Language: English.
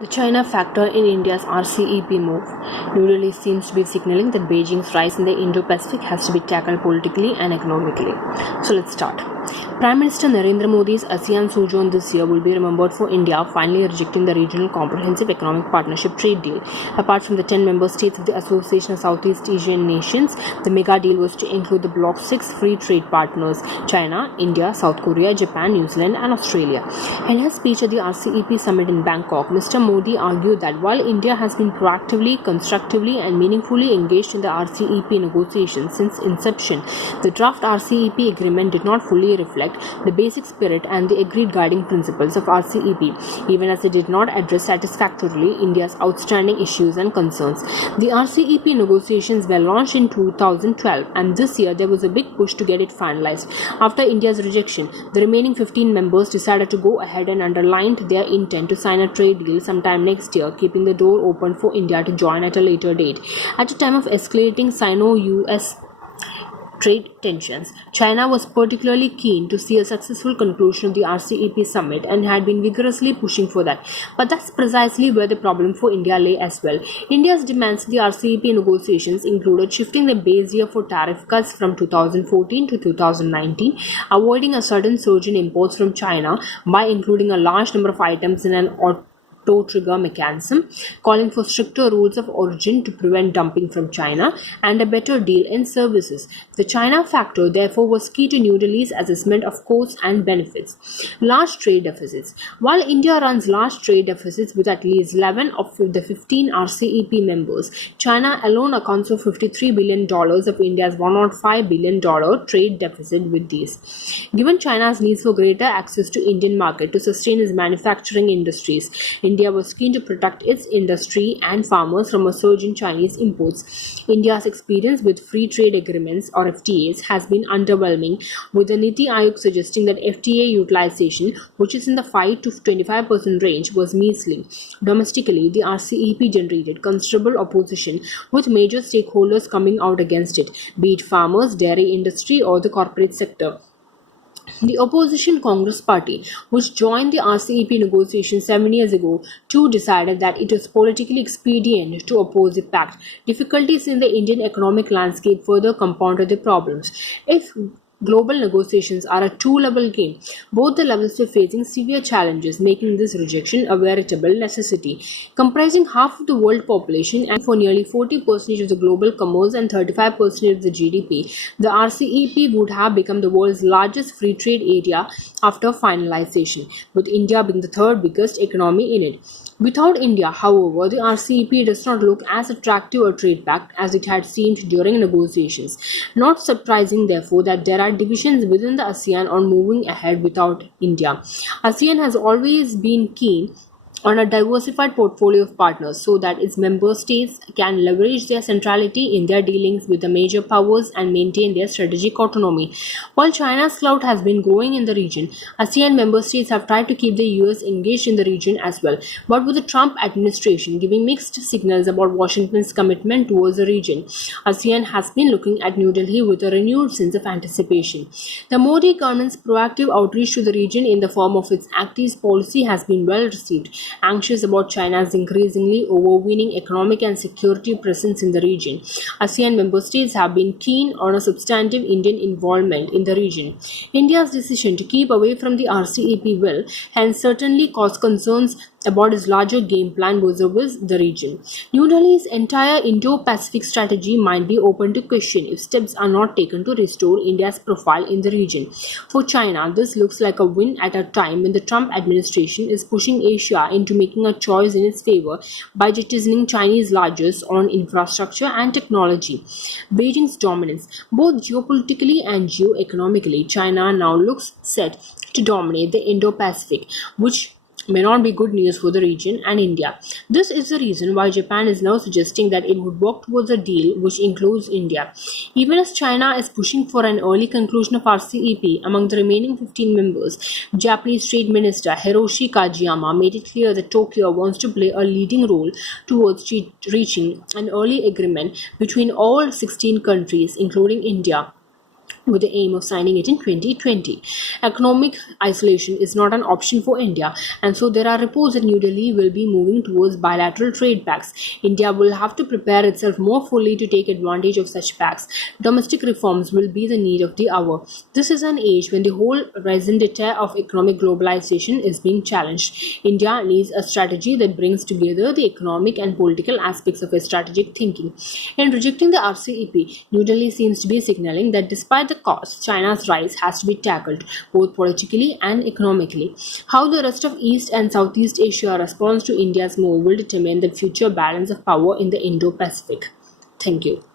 The China factor in India's RCEP move. New Delhi seems to be signaling that Beijing's rise in the Indo-Pacific has to be tackled politically and economically. So let's start. Prime Minister Narendra Modi's ASEAN sojourn this year will be remembered for India finally rejecting the Regional Comprehensive Economic Partnership trade deal. Apart from the 10 member states of the Association of Southeast Asian Nations, the mega deal was to include the Bloc 6 free trade partners: China, India, South Korea, Japan, New Zealand and Australia. In his speech at the RCEP summit in Bangkok, Mr. Modi argued that while India has been proactively, constructively and meaningfully engaged in the RCEP negotiations since inception, the draft RCEP agreement did not fully reflect the basic spirit and the agreed guiding principles of RCEP, even as it did not address satisfactorily India's outstanding issues and concerns. The RCEP negotiations were launched in 2012 and this year there was a big push to get it finalized. After India's rejection, the remaining 15 members decided to go ahead and underlined their intent to sign a trade deal sometime next year, keeping the door open for India to join at a later date. At a time of escalating Sino-US trade tensions, China was particularly keen to see a successful conclusion of the RCEP summit and had been vigorously pushing for that. But that's precisely where the problem for India lay as well. India's demands in the RCEP negotiations included shifting the base year for tariff cuts from 2014 to 2019, avoiding a sudden surge in imports from China by including a large number of items in an trigger mechanism, calling for stricter rules of origin to prevent dumping from China, and a better deal in services. The China factor therefore was key to New Delhi's assessment of costs and benefits. Large trade deficits. While India runs large trade deficits with at least 11 of the 15 RCEP members, China alone accounts for $53 billion of India's $105 billion trade deficit with these. Given China's needs for greater access to Indian market to sustain its manufacturing industries, India was keen to protect its industry and farmers from a surge in Chinese imports. India's experience with free trade agreements or FTAs has been underwhelming, with the Niti Aayog suggesting that FTA utilization, which is in the 5 to 25% range, was measly. Domestically, the RCEP generated considerable opposition, with major stakeholders coming out against it, be it farmers, dairy industry or the corporate sector. The opposition Congress Party, which joined the RCEP negotiations 7 years ago, too decided that it was politically expedient to oppose the pact. Difficulties in the Indian economic landscape further compounded the problems. If global negotiations are a two-level game, both the levels were facing severe challenges, making this rejection a veritable necessity. Comprising half of the world population and for nearly 40% of the global commerce and 35% of the GDP, the RCEP would have become the world's largest free trade area after finalization, with India being the third biggest economy in it. Without India, however, the RCEP does not look as attractive a trade pact as it had seemed during negotiations. Not surprising, therefore, that there are divisions within the ASEAN on moving ahead without India. ASEAN has always been keen on a diversified portfolio of partners so that its member states can leverage their centrality in their dealings with the major powers and maintain their strategic autonomy. While China's clout has been growing in the region, ASEAN member states have tried to keep the US engaged in the region as well, but with the Trump administration giving mixed signals about Washington's commitment towards the region, ASEAN has been looking at New Delhi with a renewed sense of anticipation. The Modi government's proactive outreach to the region in the form of its Act East policy has been well received. Anxious about China's increasingly overweening economic and security presence in the region, ASEAN member states have been keen on a substantive Indian involvement in the region. India's decision to keep away from the RCEP will hence certainly cause concerns about its larger game plan vis-a-vis the region. New Delhi's entire Indo-Pacific strategy might be open to question if steps are not taken to restore India's profile in the region. For China, this looks like a win at a time when the Trump administration is pushing Asia into making a choice in its favor by jettisoning Chinese largesse on infrastructure and technology. Beijing's dominance, both geopolitically and geo-economically, China now looks set to dominate the Indo-Pacific, which may not be good news for the region and India. This is the reason why Japan is now suggesting that it would work towards a deal which includes India. Even as China is pushing for an early conclusion of RCEP among the remaining 15 members, Japanese Trade Minister Hiroshi Kajiyama made it clear that Tokyo wants to play a leading role towards reaching an early agreement between all 16 countries, including India. with the aim of signing it in 2020. Economic isolation is not an option for India, and so there are reports that New Delhi will be moving towards bilateral trade pacts. India will have to prepare itself more fully to take advantage of such pacts. Domestic reforms will be the need of the hour. This is an age when the whole raison d'etre of economic globalization is being challenged. India needs a strategy that brings together the economic and political aspects of its strategic thinking. In rejecting the RCEP, New Delhi seems to be signaling that despite the cost, China's rise has to be tackled both politically and economically. How the rest of East and Southeast Asia responds to India's move will determine the future balance of power in the Indo-Pacific. Thank you.